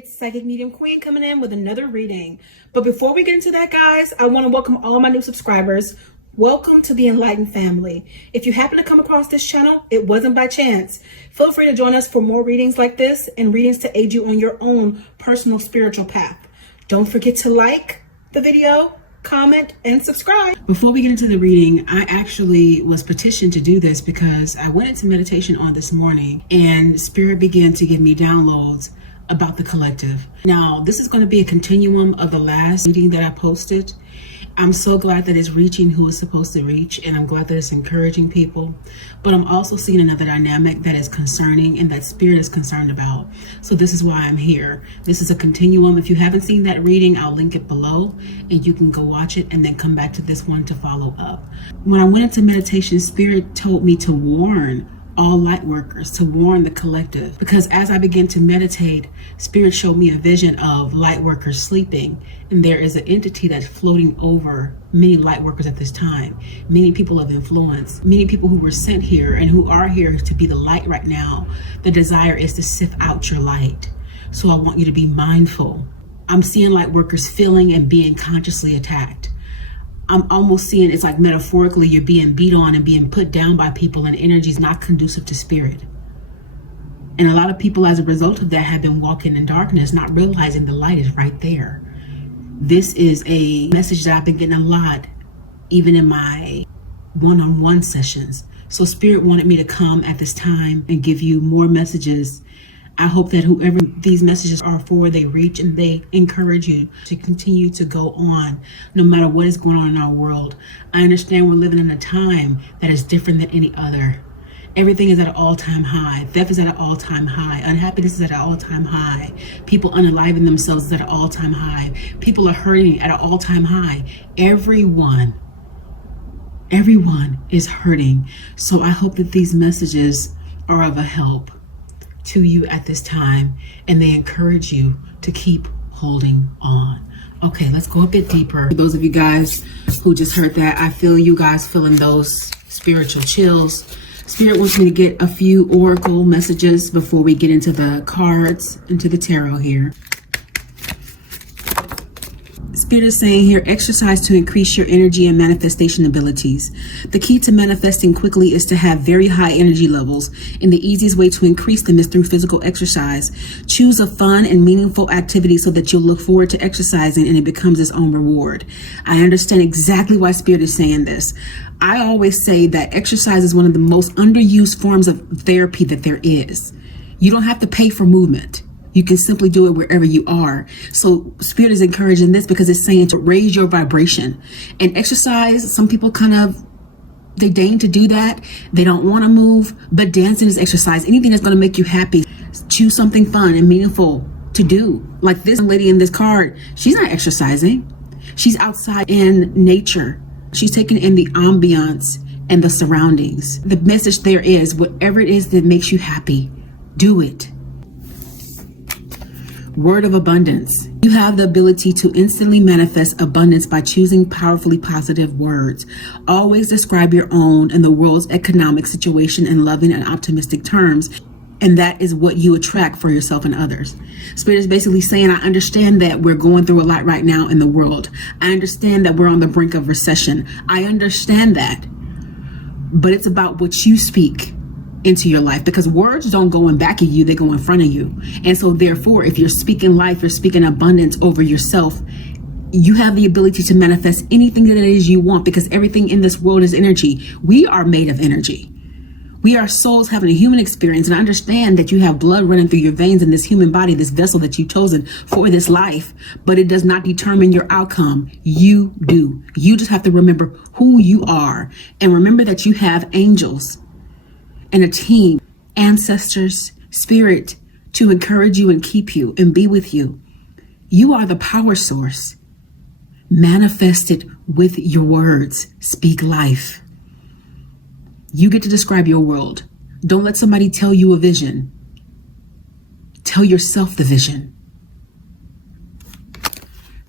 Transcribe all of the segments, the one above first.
It's Psychic Medium Queen coming in with another reading. But before we get into that, guys, I want to welcome all my new subscribers. Welcome to the Enlightened family. If you happen to come across this channel, it wasn't by chance. Feel free to join us for more readings like this and readings to aid you on your own personal spiritual path. Don't forget to like the video, comment, and subscribe. Before we get into the reading, I actually was petitioned to do this because I went into meditation on this morning and Spirit began to give me downloads about the collective. Now, this is going to be a continuum of the last reading that I posted. I'm so glad that it's reaching who it's supposed to reach, and I'm glad that it's encouraging people. But I'm also seeing another dynamic that is concerning and that Spirit is concerned about. So this is why I'm here. This is a continuum. If you haven't seen that reading, I'll link it below and you can go watch it and then come back to this one to follow up. When I went into meditation, Spirit told me to warn all light workers, to warn the collective, because as I began to meditate, Spirit showed me a vision of light workers sleeping, and there is an entity that's floating over many light workers at this time, many people of influence, many people who were sent here and who are here to be the light right now. The desire is to sift out your light. So I want you to be mindful. I'm seeing light workers feeling and being consciously attacked. I'm almost seeing it's like metaphorically you're being beat on and being put down by people, and energy is not conducive to spirit. And a lot of people as a result of that have been walking in darkness, not realizing the light is right there. This is a message that I've been getting a lot, even in my one-on-one sessions. So Spirit wanted me to come at this time and give you more messages. I hope that whoever these messages are for, they reach and they encourage you to continue to go on no matter what is going on in our world. I understand we're living in a time that is different than any other. Everything is at an all-time high. Theft is at an all-time high. Unhappiness is at an all-time high. People unaliving themselves is at an all-time high. People are hurting at an all-time high. Everyone is hurting. So I hope that these messages are of a help to you at this time, and they encourage you to keep holding on. Okay, let's go a bit deeper. For those of you guys who just heard that, I feel you guys feeling those spiritual chills. Spirit wants me to get a few oracle messages before we get into the cards, into the tarot here. Spirit is saying here, exercise to increase your energy and manifestation abilities. The key to manifesting quickly is to have very high energy levels, and the easiest way to increase them is through physical exercise. Choose a fun and meaningful activity so that you'll look forward to exercising and it becomes its own reward. I understand exactly why Spirit is saying this. I always say that exercise is one of the most underused forms of therapy that there is. You don't have to pay for movement. You can simply do it wherever you are. So Spirit is encouraging this because it's saying to raise your vibration. And exercise, some people they deign to do that. They don't want to move, but dancing is exercise. Anything that's going to make you happy. Choose something fun and meaningful to do. Like this lady in this card, she's not exercising. She's outside in nature. She's taking in the ambiance and the surroundings. The message there is, whatever it is that makes you happy, do it. Word of abundance. You have the ability to instantly manifest abundance by choosing powerfully positive words. Always describe your own and the world's economic situation in loving and optimistic terms. And that is what you attract for yourself and others. Spirit is basically saying, I understand that we're going through a lot right now in the world. I understand that we're on the brink of recession. I understand that. But it's about what you speak into your life, because words don't go in back of you, they go in front of you. And so therefore, if you're speaking life, you're speaking abundance over yourself, you have the ability to manifest anything that it is you want, because everything in this world is energy. We are made of energy. We are souls having a human experience, and I understand that you have blood running through your veins in this human body, this vessel that you've chosen for this life, but it does not determine your outcome. You do. You just have to remember who you are, and remember that you have angels and a team, ancestors, spirit to encourage you and keep you and be with you. You are the power source. Manifest it with your words. Speak life. You get to describe your world. Don't let somebody tell you a vision. Tell yourself the vision.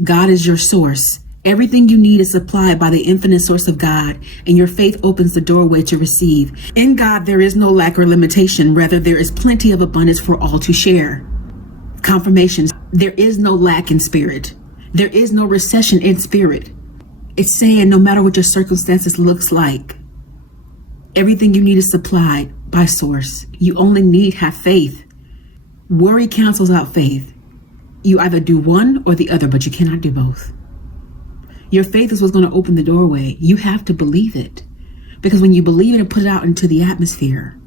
God is your source. Everything you need is supplied by the infinite source of God, and your faith opens the doorway to receive. In God, there is no lack or limitation. Rather, there is plenty of abundance for all to share. Confirmations. There is no lack in spirit. There is no recession in spirit. It's saying no matter what your circumstances looks like, everything you need is supplied by source. You only need have faith. Worry cancels out faith. You either do one or the other, but you cannot do both. Your faith is what's going to open the doorway. You have to believe it. Because when you believe it and put it out into the atmosphere,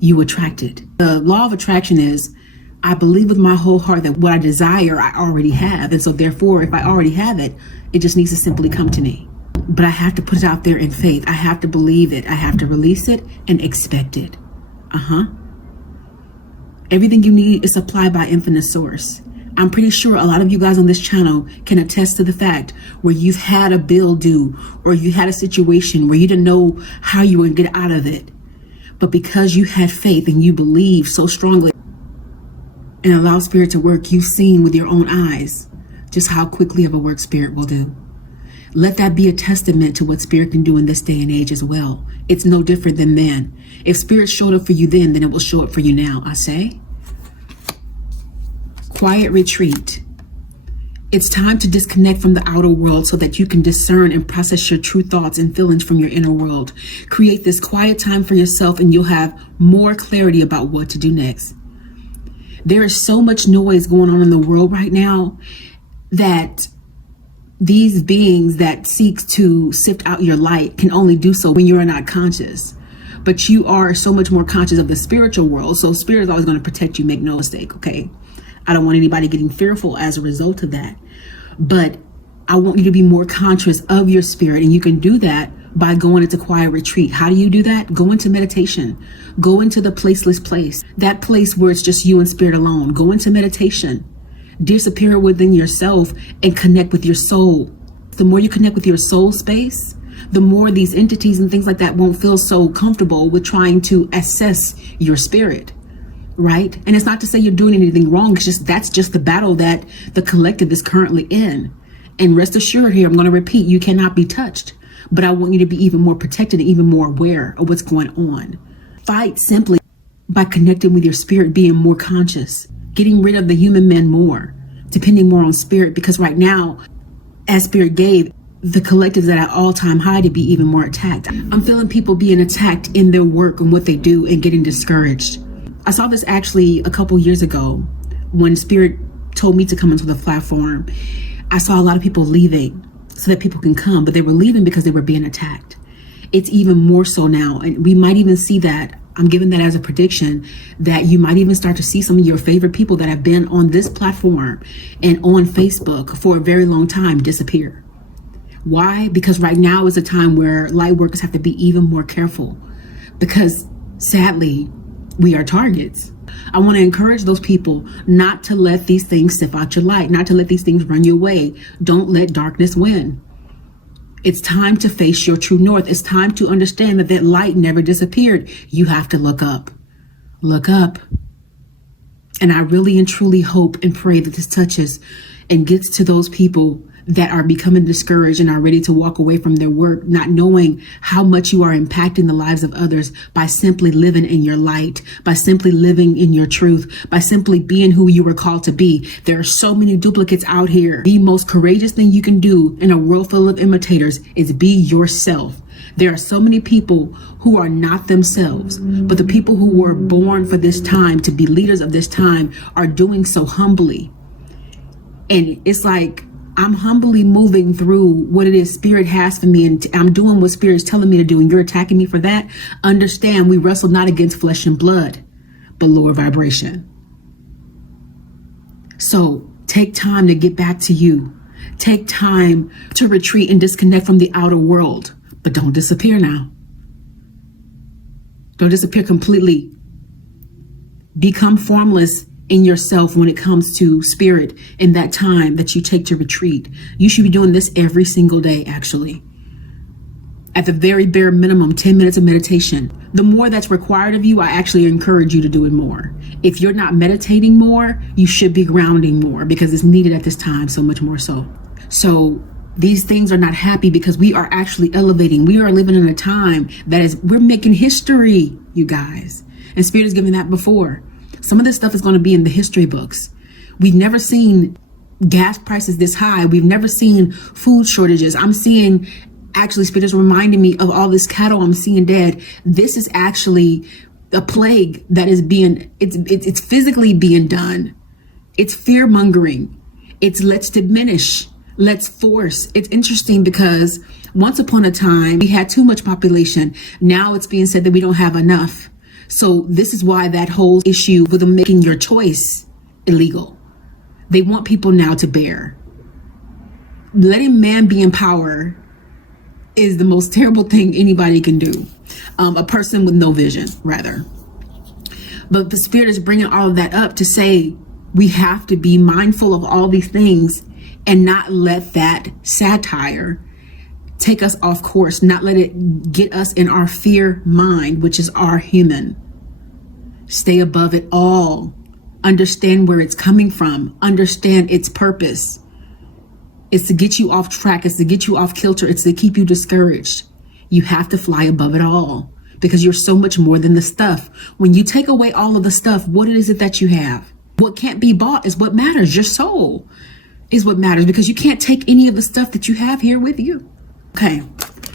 you attract it. The law of attraction is, I believe with my whole heart that what I desire, I already have. And so therefore, if I already have it, it just needs to simply come to me. But I have to put it out there in faith. I have to believe it. I have to release it and expect it. Everything you need is supplied by infinite source. I'm pretty sure a lot of you guys on this channel can attest to the fact where you've had a bill due or you had a situation where you didn't know how you would get out of it. But because you had faith and you believe so strongly and allow spirit to work, you've seen with your own eyes just how quickly of a work spirit will do. Let that be a testament to what spirit can do in this day and age as well. It's no different than then. If spirit showed up for you then it will show up for you now, I say. Quiet retreat. It's time to disconnect from the outer world so that you can discern and process your true thoughts and feelings from your inner world. Create this quiet time for yourself and you'll have more clarity about what to do next. There is so much noise going on in the world right now that these beings that seek to sift out your light can only do so when you are not conscious. But you are so much more conscious of the spiritual world. So spirit is always going to protect you, make no mistake, okay? I don't want anybody getting fearful as a result of that. But I want you to be more conscious of your spirit. And you can do that by going into quiet retreat. How do you do that? Go into meditation. Go into the placeless place. That place where it's just you and spirit alone. Go into meditation. Disappear within yourself and connect with your soul. The more you connect with your soul space, the more these entities and things like that won't feel so comfortable with trying to assess your spirit. Right? And it's not to say you're doing anything wrong. It's just that's just the battle that the collective is currently in. And rest assured here, I'm going to repeat, you cannot be touched. But I want you to be even more protected and even more aware of what's going on. Fight simply by connecting with your spirit, being more conscious, getting rid of the human man more, depending more on spirit. Because right now, as spirit gave, the collectives at an all-time high to be even more attacked. I'm feeling people being attacked in their work and what they do and getting discouraged. I saw this actually a couple years ago when spirit told me to come into the platform. I saw a lot of people leaving so that people can come, but they were leaving because they were being attacked. It's even more so now. And we might even see that. I'm giving that as a prediction that you might even start to see some of your favorite people that have been on this platform and on Facebook for a very long time disappear. Why? Because right now is a time where light workers have to be even more careful because sadly, we are targets. I want to encourage those people not to let these things sip out your light, not to let these things run your way. Don't let darkness win. It's time to face your true north. It's time to understand that that light never disappeared. You have to look up. Look up. And I really and truly hope and pray that this touches and gets to those people that are becoming discouraged and are ready to walk away from their work, not knowing how much you are impacting the lives of others by simply living in your light, by simply living in your truth, by simply being who you were called to be. There are so many duplicates out here. The most courageous thing you can do in a world full of imitators is be yourself. There are so many people who are not themselves, but the people who were born for this time to be leaders of this time are doing so humbly. And it's like, I'm humbly moving through what it is spirit has for me, and I'm doing what spirit is telling me to do, and you're attacking me for that. Understand, we wrestle not against flesh and blood, but lower vibration. So take time to get back to you. Take time to retreat and disconnect from the outer world, but don't disappear now. Don't disappear completely. Become formless in yourself when it comes to spirit in that time that you take to retreat. You should be doing this every single day, actually. At the very bare minimum, 10 minutes of meditation. The more that's required of you, I actually encourage you to do it more. If you're not meditating more, you should be grounding more because it's needed at this time so much more so. So these things are not happy because we are actually elevating. We are living in a time that is, we're making history, you guys. And spirit has given that before. Some of this stuff is going to be in the history books. We've never seen gas prices this high. We've never seen food shortages. I'm seeing, actually, Spirit is reminding me of all this cattle I'm seeing dead. This is actually a plague that is it's physically being done. It's fear mongering. It's let's diminish, let's force. It's interesting because once upon a time we had too much population. Now it's being said that we don't have enough. So this is why that whole issue with them making your choice illegal. They want people now to bear. Letting man be in power is the most terrible thing anybody can do. A person with no vision, rather. But the Spirit is bringing all of that up to say we have to be mindful of all these things and not let that satire take us off course, not let it get us in our fear mind, which is our human. Stay above it all. Understand where it's coming from. Understand its purpose. It's to get you off track. It's to get you off kilter. It's to keep you discouraged. You have to fly above it all because you're so much more than the stuff. When you take away all of the stuff, what is it that you have? What can't be bought is what matters. Your soul is what matters because you can't take any of the stuff that you have here with you. Okay,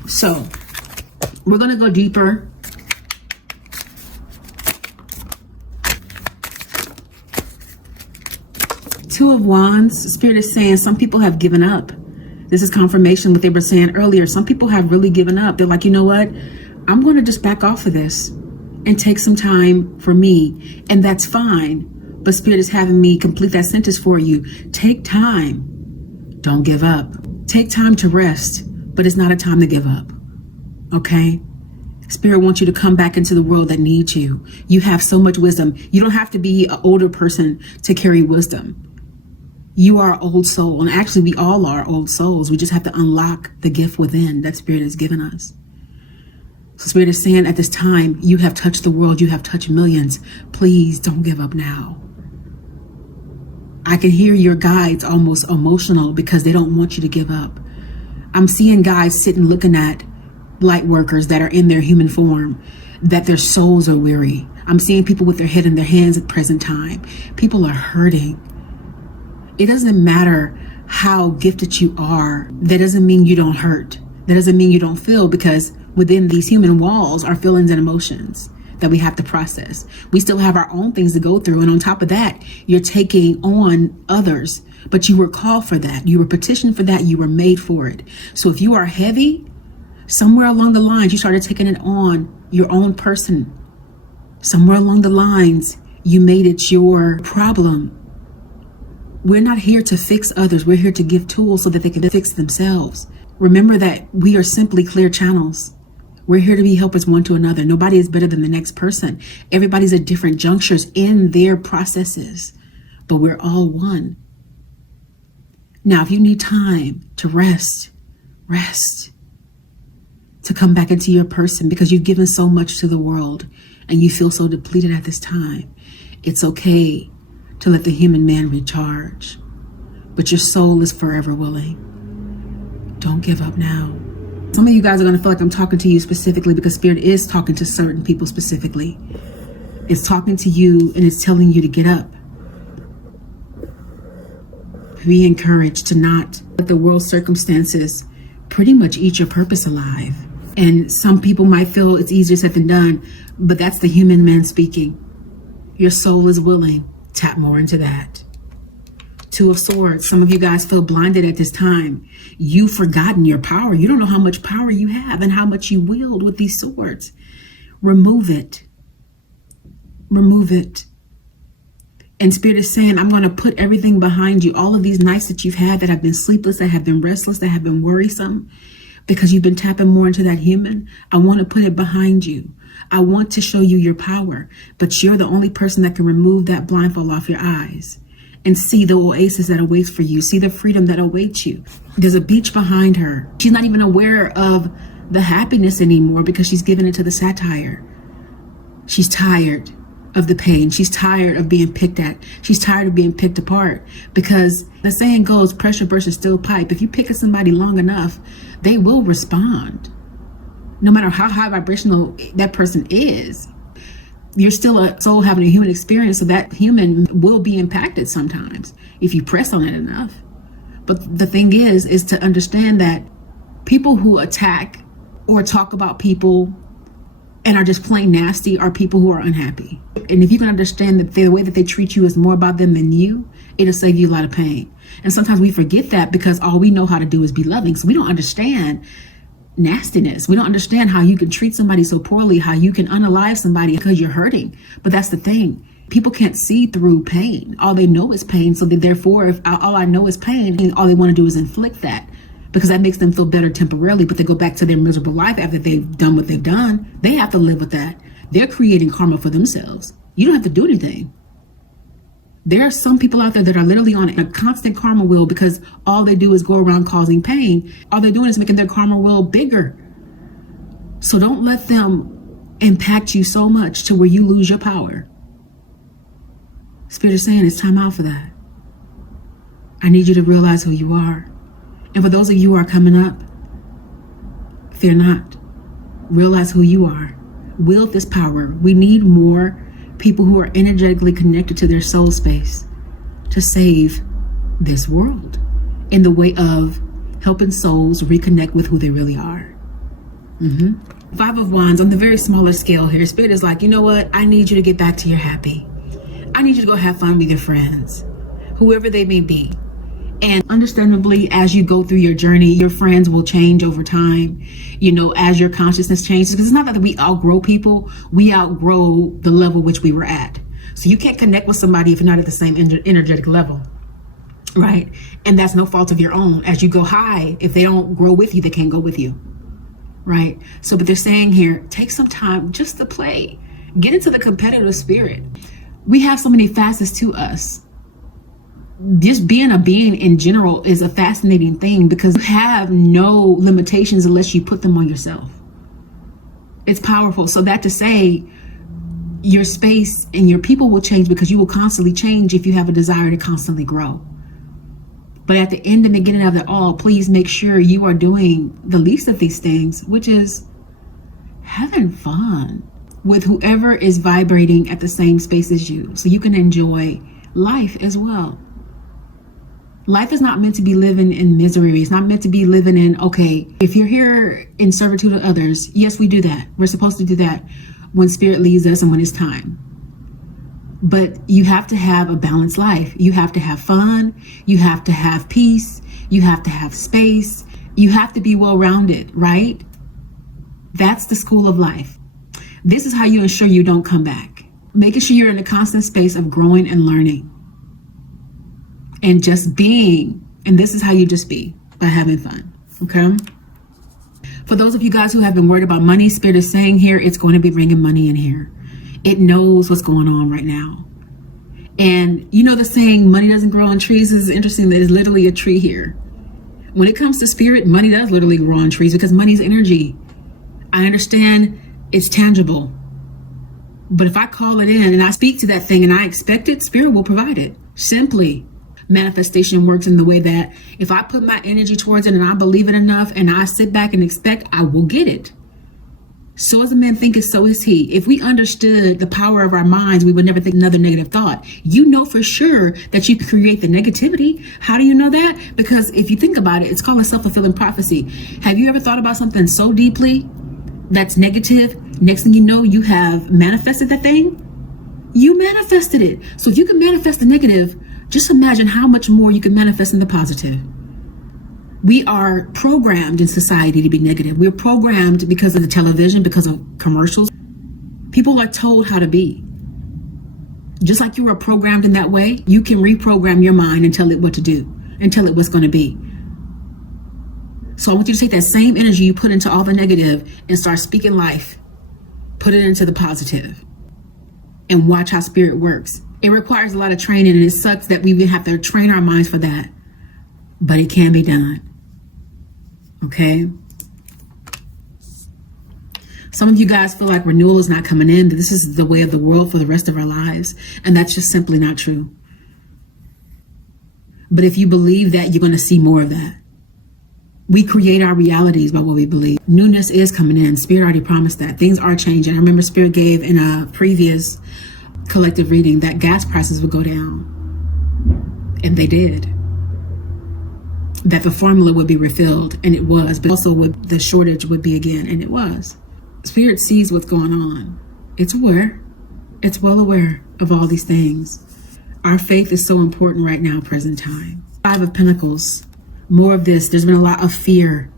so we're going to go deeper. Two of Wands, Spirit is saying some people have given up. This is confirmation what they were saying earlier. Some people have really given up. They're like, you know what? I'm going to just back off of this and take some time for me. And that's fine. But Spirit is having me complete that sentence for you. Take time. Don't give up. Take time to rest, but it's not a time to give up. Okay? Spirit wants you to come back into the world that needs you. You have so much wisdom. You don't have to be an older person to carry wisdom. You are an old soul. And actually, we all are old souls. We just have to unlock the gift within that Spirit has given us. So Spirit is saying at this time, you have touched the world. You have touched millions. Please don't give up now. I can hear your guides almost emotional because they don't want you to give up. I'm seeing guys sitting looking at light workers that are in their human form, that their souls are weary. I'm seeing people with their head in their hands at present time. People are hurting. It doesn't matter how gifted you are. That doesn't mean you don't hurt. That doesn't mean you don't feel, because within these human walls are feelings and emotions that we have to process. We still have our own things to go through. And on top of that, you're taking on others, but you were called for that. You were petitioned for that. You were made for it. So if you are heavy, somewhere along the lines, you started taking it on your own person. Somewhere along the lines, you made it your problem. We're not here to fix others. We're here to give tools so that they can fix themselves. Remember that we are simply clear channels. We're here to be helpers one to another. Nobody is better than the next person. Everybody's at different junctures in their processes, but we're all one. Now, if you need time to rest, to come back into your person because you've given so much to the world and you feel so depleted at this time, it's okay to let the human man recharge, but your soul is forever willing. Don't give up now. Some of you guys are going to feel like I'm talking to you specifically because Spirit is talking to certain people specifically. It's talking to you and it's telling you to get up. Be encouraged to not let the world's circumstances pretty much eat your purpose alive. And some people might feel it's easier said than done, but that's the human man speaking. Your soul is willing. Tap more into that. Two of Swords. Some of you guys feel blinded at this time. You've forgotten your power. You don't know how much power you have and how much you wield with these swords. Remove it. Remove it. And Spirit is saying, I'm going to put everything behind you. All of these nights that you've had that have been sleepless, that have been restless, that have been worrisome, because you've been tapping more into that human. I want to put it behind you. I want to show you your power, but you're the only person that can remove that blindfold off your eyes and see the oasis that awaits for you. See the freedom that awaits you. There's a beach behind her. She's not even aware of the happiness anymore because she's given it to the satire. She's tired of the pain. She's tired of being picked at. She's tired of being picked apart because the saying goes, pressure versus steel pipe. If you pick at somebody long enough, they will respond. No matter how high vibrational that person is, You're still a soul having a human experience, so that human will be impacted sometimes if you press on it enough. But the thing is to understand that people who attack or talk about people and are just plain nasty are people who are unhappy. And if you can understand that the way that they treat you is more about them than you, it'll save you a lot of pain. And sometimes we forget that because all we know how to do is be loving. So we don't understand nastiness. We don't understand how you can treat somebody so poorly, how you can unalive somebody because you're hurting. But that's the thing. People can't see through pain. All they know is pain. So therefore, if all I know is pain, and all they want to do is inflict that, because that makes them feel better temporarily, but they go back to their miserable life after they've done what they've done. They have to live with that. They're creating karma for themselves. You don't have to do anything. There are some people out there that are literally on a constant karma wheel because all they do is go around causing pain. All they're doing is making their karma wheel bigger. So don't let them impact you so much to where you lose your power. Spirit is saying it's time out for that. I need you to realize who you are. And for those of you who are coming up, fear not. Realize who you are. Wield this power. We need more people who are energetically connected to their soul space to save this world in the way of helping souls reconnect with who they really are. Five of Wands on the very smaller scale here. Spirit is like, you know what? I need you to get back to your happy. I need you to go have fun with your friends, whoever they may be. And understandably, as you go through your journey, your friends will change over time, you know, as your consciousness changes. Because it's not that we outgrow people, we outgrow the level which we were at. So you can't connect with somebody if you're not at the same energetic level, right? And that's no fault of your own. As you go high, if they don't grow with you, they can't go with you, right? So, but they're saying here, take some time just to play. Get into the competitive spirit. We have so many facets to us. Just being a being in general is a fascinating thing because you have no limitations unless you put them on yourself. It's powerful. So that to say, your space and your people will change because you will constantly change if you have a desire to constantly grow. But at the end and beginning of it all, please make sure you are doing the least of these things, which is having fun with whoever is vibrating at the same space as you, so you can enjoy life as well. Life is not meant to be living in misery. It's not meant to be living in, okay, if you're here in servitude to others, yes, we do that. We're supposed to do that when spirit leads us and when it's time. But you have to have a balanced life. You have to have fun. You have to have peace. You have to have space. You have to be well-rounded, right? That's the school of life. This is how you ensure you don't come back. Making sure you're in a constant space of growing and learning. And just being. And this is how you just be, by having fun. Okay? For those of you guys who have been worried about money, Spirit is saying here, it's going to be bringing money in here. It knows what's going on right now. And you know the saying, money doesn't grow on trees, is interesting. There's literally a tree here. When it comes to spirit, money does literally grow on trees because money's energy. I understand it's tangible. But if I call it in and I speak to that thing and I expect it, spirit will provide it. Simply. Manifestation works in the way that if I put my energy towards it and I believe it enough and I sit back and expect, I will get it. So as a man thinketh, so is he. If we understood the power of our minds, we would never think another negative thought. You know for sure that you create the negativity. How do you know that? Because if you think about it, it's called a self-fulfilling prophecy. Have you ever thought about something so deeply that's negative? Next thing you know, you have manifested that thing. You manifested it. So if you can manifest the negative, just imagine how much more you can manifest in the positive. We are programmed in society to be negative. We're programmed because of the television, because of commercials. People are told how to be. Just like you were programmed in that way, you can reprogram your mind and tell it what to do, and tell it what's going to be. So I want you to take that same energy you put into all the negative and start speaking life. Put it into the positive and watch how spirit works. It requires a lot of training, and it sucks that we even have to train our minds for that. But it can be done. Okay? Some of you guys feel like renewal is not coming in. This is the way of the world for the rest of our lives. And that's just simply not true. But if you believe that, you're going to see more of that. We create our realities by what we believe. Newness is coming in. Spirit already promised that. Things are changing. I remember Spirit gave in a previous collective reading that gas prices would go down. And they did. That the formula would be refilled, and it was. But also the shortage would be again, and it was. Spirit sees what's going on. It's aware. It's well aware of all these things. Our faith is so important right now, present time. 5 of Pentacles. More of this. There's been a lot of fear.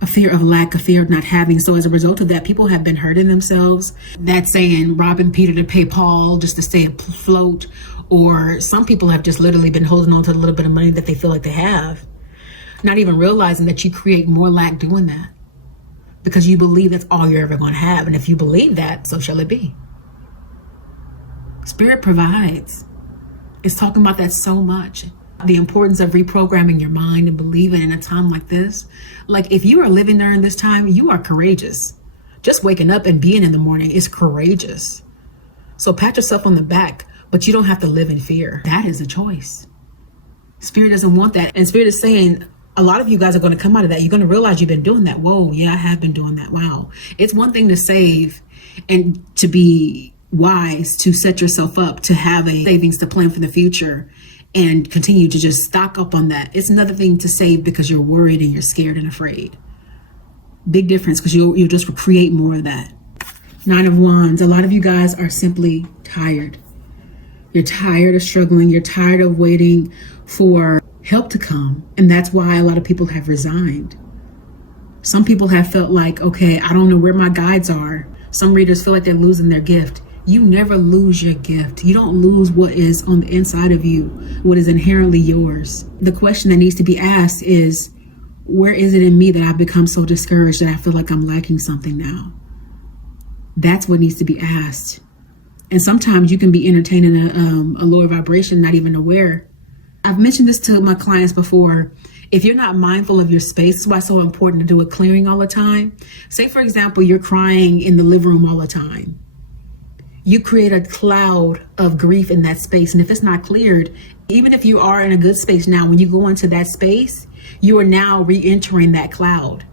A fear of lack, a fear of not having. So as a result of that, people have been hurting themselves. That saying, robbing Peter to pay Paul just to stay afloat. Or some people have just literally been holding on to the little bit of money that they feel like they have. Not even realizing that you create more lack doing that. Because you believe that's all you're ever going to have. And if you believe that, so shall it be. Spirit provides. It's talking about that so much. The importance of reprogramming your mind and believing in a time like this. Like if you are living during this time, you are courageous. Just waking up and being in the morning is courageous. So pat yourself on the back, but you don't have to live in fear. That is a choice. Spirit doesn't want that. And Spirit is saying, a lot of you guys are going to come out of that. You're going to realize you've been doing that. Whoa, yeah, I have been doing that. Wow. It's one thing to save and to be wise, to set yourself up, to have a savings to plan for the future and continue to just stock up on that. It's another thing to save because you're worried and you're scared and afraid. Big difference, because you'll just create more of that. 9 of Wands. A lot of you guys are simply tired. You're tired of struggling. You're tired of waiting for help to come. And that's why a lot of people have resigned. Some people have felt like, okay, I don't know where my guides are. Some readers feel like they're losing their gift. You never lose your gift. You don't lose what is on the inside of you, what is inherently yours. The question that needs to be asked is, where is it in me that I've become so discouraged that I feel like I'm lacking something now? That's what needs to be asked. And sometimes you can be entertaining a lower vibration, not even aware. I've mentioned this to my clients before. If you're not mindful of your space, that's why it's so important to do a clearing all the time. Say, for example, you're crying in the living room all the time. You create a cloud of grief in that space. And if it's not cleared, even if you are in a good space now, when you go into that space, you are now re-entering that cloud.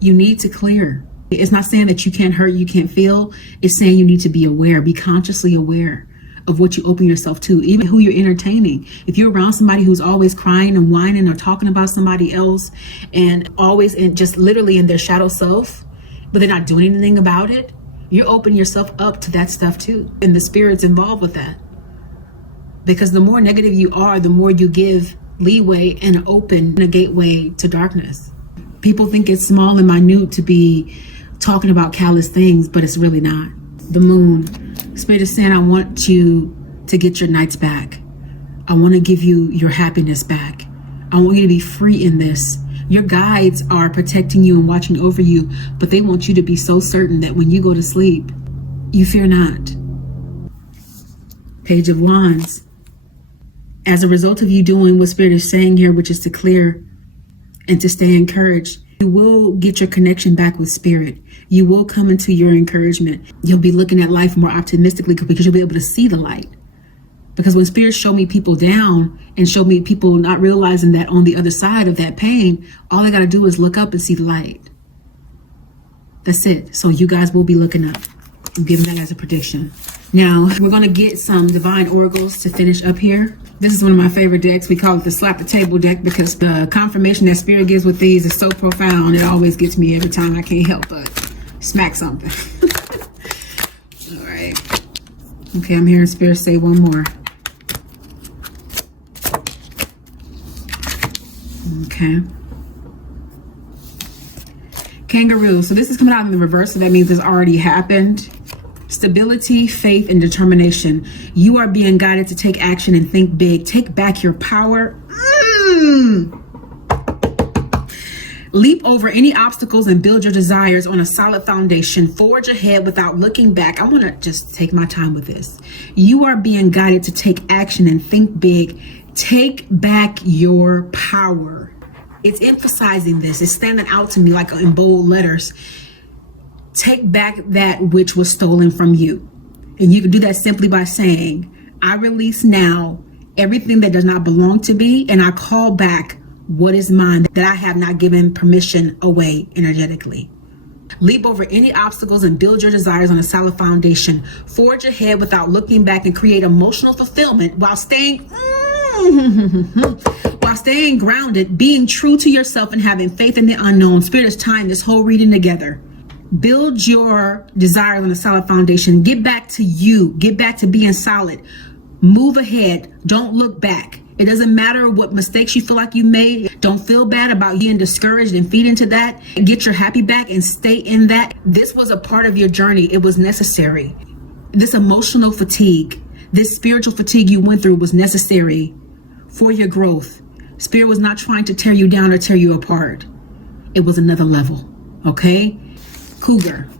You need to clear. It's not saying that you can't hurt, you can't feel. It's saying you need to be aware, be consciously aware of what you open yourself to, even who you're entertaining. If you're around somebody who's always crying and whining or talking about somebody else and always just literally in their shadow self, but they're not doing anything about it, you're opening yourself up to that stuff too. And the spirit's involved with that. Because the more negative you are, the more you give leeway and open a gateway to darkness. People think it's small and minute to be talking about callous things, but it's really not. The moon. Spirit is saying, I want you to get your nights back. I want to give you your happiness back. I want you to be free in this. Your guides are protecting you and watching over you, but they want you to be so certain that when you go to sleep, you fear not. Page of Wands. As a result of you doing what Spirit is saying here, which is to clear and to stay encouraged, you will get your connection back with Spirit. You will come into your encouragement. You'll be looking at life more optimistically because you'll be able to see the light. Because when Spirit showed me people down and showed me people not realizing that on the other side of that pain, all they got to do is look up and see the light. That's it. So you guys will be looking up. I'm giving that as a prediction. Now, we're going to get some divine oracles to finish up here. This is one of my favorite decks. We call it the slap the table deck because the confirmation that Spirit gives with these is so profound. It always gets me every time. I can't help but smack something. All right. Okay, I'm hearing Spirit say one more. Okay. Kangaroo. So this is coming out in the reverse. So that means it's already happened. Stability, faith, and determination. You are being guided to take action and think big. Take back your power. Leap over any obstacles and build your desires on a solid foundation. Forge ahead without looking back. I want to just take my time with this. You are being guided to take action and think big. Take back your power. It's emphasizing this. It's standing out to me like in bold letters. Take back that which was stolen from you. And you can do that simply by saying, I release now everything that does not belong to me, and I call back what is mine that I have not given permission away energetically. Leap over any obstacles and build your desires on a solid foundation. Forge ahead without looking back and create emotional fulfillment while staying grounded, being true to yourself and having faith in the unknown. Spirit is tying this whole reading together. Build your desires on a solid foundation. Get back to you. Get back to being solid. Move ahead. Don't look back. It doesn't matter what mistakes you feel like you made. Don't feel bad about being discouraged and feed into that. Get your happy back and stay in that. This was a part of your journey. It was necessary. This emotional fatigue, this spiritual fatigue you went through was necessary for your growth. Spirit was not trying to tear you down or tear you apart. It was another level. Okay? Cougar.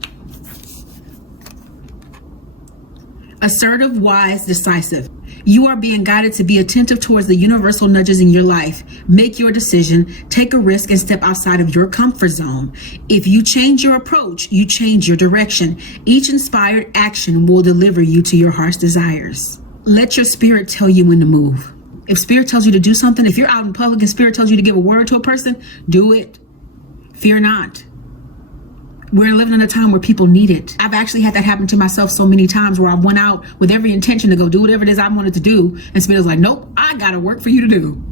Assertive, wise, decisive. You are being guided to be attentive towards the universal nudges in your life. Make your decision, take a risk, and step outside of your comfort zone. If you change your approach, you change your direction. Each inspired action will deliver you to your heart's desires. Let your spirit tell you when to move. If spirit tells you to do something, if you're out in public and spirit tells you to give a word to a person, do it. Fear not. We're living in a time where people need it. I've actually had that happen to myself so many times where I went out with every intention to go do whatever it is I wanted to do. And Spirit was like, nope, I got to work for you to do.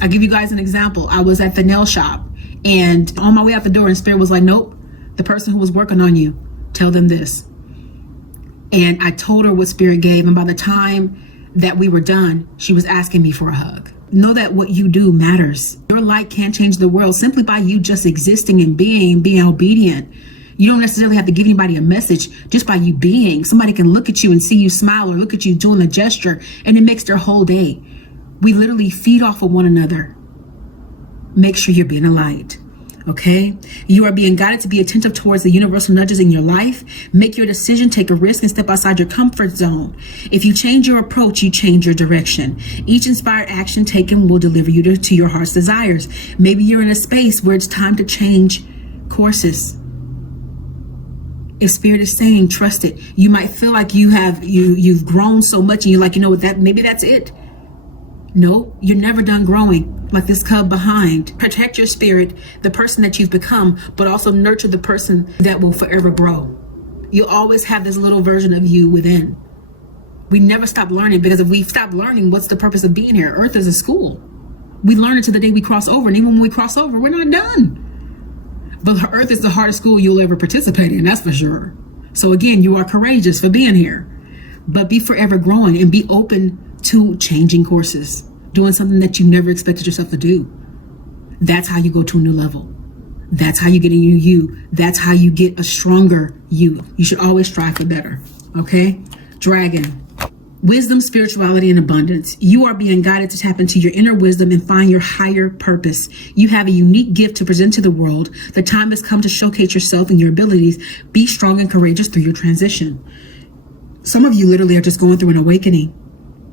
I'll give you guys an example. I was at the nail shop and on my way out the door and Spirit was like, nope, the person who was working on you, tell them this. And I told her what Spirit gave. And by the time that we were done, she was asking me for a hug. Know that what you do matters. Your light can't change the world simply by you just existing and being obedient. You don't necessarily have to give anybody a message just by you being. Somebody can look at you and see you smile or look at you doing a gesture and it makes their whole day. We literally feed off of one another. Make sure you're being a light. Okay? You are being guided to be attentive towards the universal nudges in your life. Make your decision, take a risk, and step outside your comfort zone. If you change your approach, you change your direction. Each inspired action taken will deliver you to your heart's desires. Maybe you're in a space where it's time to change courses. If Spirit is saying, trust it. You might feel like you've grown so much and you're like, you know what, maybe that's it. No, you're never done growing. Like this cub behind. Protect your spirit, the person that you've become, but also nurture the person that will forever grow. You'll always have this little version of you within. We never stop learning, because if we stop learning, what's the purpose of being here? Earth is a school. We learn it to the day we cross over, and even when we cross over, we're not done. But Earth is the hardest school you'll ever participate in, that's for sure. So again, you are courageous for being here, but be forever growing and be open to changing courses. Doing something that you never expected yourself to do. That's how you go to a new level. That's how you get a new you. That's how you get a stronger you. You should always strive for better. Okay? Dragon. Wisdom, spirituality, and abundance. You are being guided to tap into your inner wisdom and find your higher purpose. You have a unique gift to present to the world. The time has come to showcase yourself and your abilities. Be strong and courageous through your transition. Some of you literally are just going through an awakening.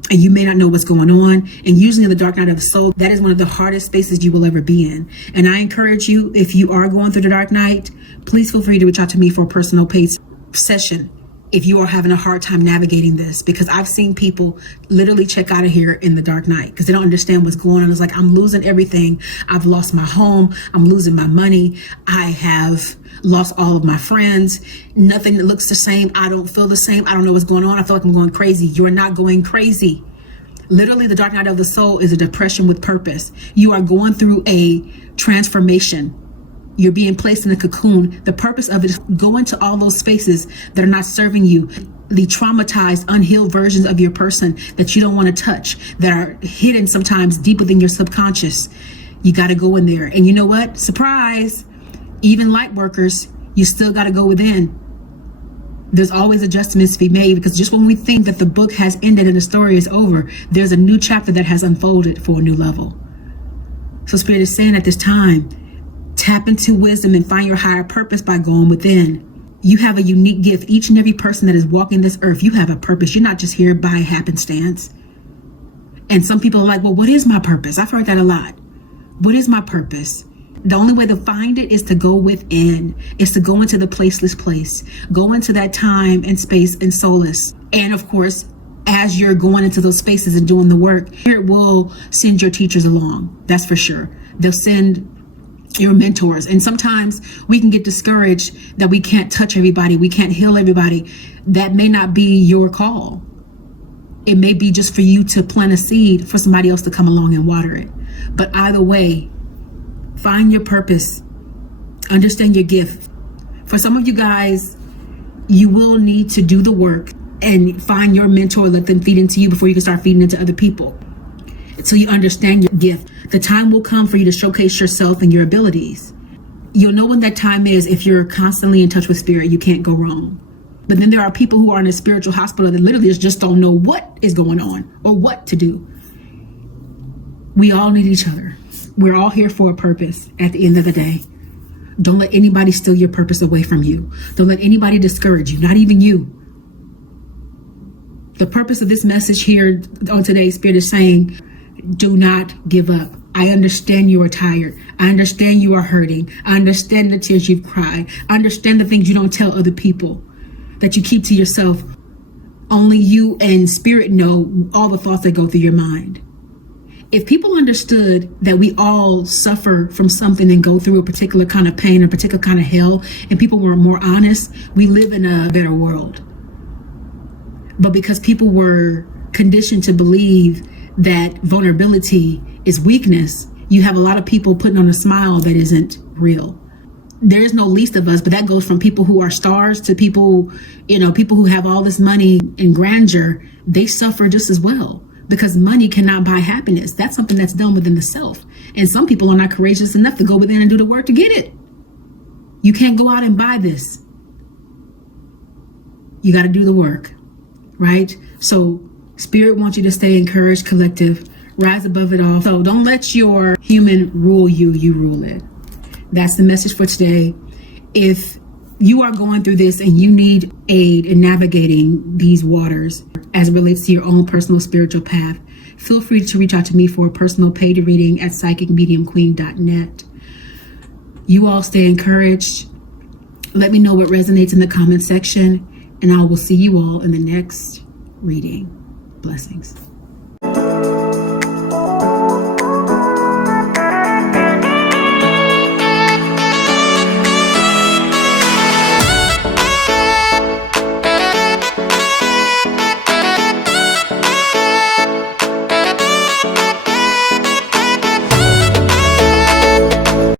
And you may not know what's going on. And usually in the dark night of the soul, that is one of the hardest spaces you will ever be in. And I encourage you, if you are going through the dark night, please feel free to reach out to me for a personal paid session if you are having a hard time navigating this. Because I've seen people literally check out of here in the dark night because they don't understand what's going on. It's like, I'm losing everything. I've lost my home. I'm losing my money. I have lost all of my friends. Nothing that looks the same. I don't feel the same. I don't know what's going on. I feel like I'm going crazy. You're not going crazy. Literally, the dark night of the soul is a depression with purpose. You are going through a transformation. You're being placed in a cocoon. The purpose of it is go into all those spaces that are not serving you. The traumatized, unhealed versions of your person that you don't want to touch, that are hidden sometimes deep within your subconscious. You got to go in there. And you know what? Surprise. Even light workers, you still got to go within. There's always adjustments to be made, because just when we think that the book has ended and the story is over, there's a new chapter that has unfolded for a new level. So Spirit is saying at this time, tap into wisdom and find your higher purpose by going within. You have a unique gift. Each and every person that is walking this earth, you have a purpose. You're not just here by happenstance. And some people are like, well, what is my purpose? I've heard that a lot. What is my purpose? The only way to find it is to go within, is to go into the placeless place, go into that time and space and solace. And of course, as you're going into those spaces and doing the work, Spirit will send your teachers along. That's for sure. They'll send your mentors. And sometimes we can get discouraged that we can't touch everybody. We can't heal everybody. That may not be your call. It may be just for you to plant a seed for somebody else to come along and water it. But either way, find your purpose. Understand your gift. For some of you guys, you will need to do the work and find your mentor, let them feed into you before you can start feeding into other people. So you understand your gift. The time will come for you to showcase yourself and your abilities. You'll know when that time is if you're constantly in touch with Spirit. You can't go wrong. But then there are people who are in a spiritual hospital that literally just don't know what is going on or what to do. We all need each other. We're all here for a purpose at the end of the day. Don't let anybody steal your purpose away from you. Don't let anybody discourage you, not even you. The purpose of this message here on today's Spirit is saying, do not give up. I understand you are tired. I understand you are hurting. I understand the tears you've cried. I understand the things you don't tell other people, that you keep to yourself. Only you and Spirit know all the thoughts that go through your mind. If people understood that we all suffer from something and go through a particular kind of pain, a particular kind of hell, and people were more honest, we live in a better world. But because people were conditioned to believe that vulnerability is weakness, you have a lot of people putting on a smile that isn't real. There is no least of us, but that goes from people who are stars to people, people who have all this money and grandeur. They suffer just as well because money cannot buy happiness. That's something that's done within the self. And some people are not courageous enough to go within and do the work to get it. You can't go out and buy this. You got to do the work, right? So Spirit wants you to stay encouraged, collective, rise above it all. So don't let your human rule you, you rule it. That's the message for today. If you are going through this and you need aid in navigating these waters as it relates to your own personal spiritual path, feel free to reach out to me for a personal paid reading at psychicmediumqueen.net. You all stay encouraged. Let me know what resonates in the comment section, and I will see you all in the next reading. Blessings.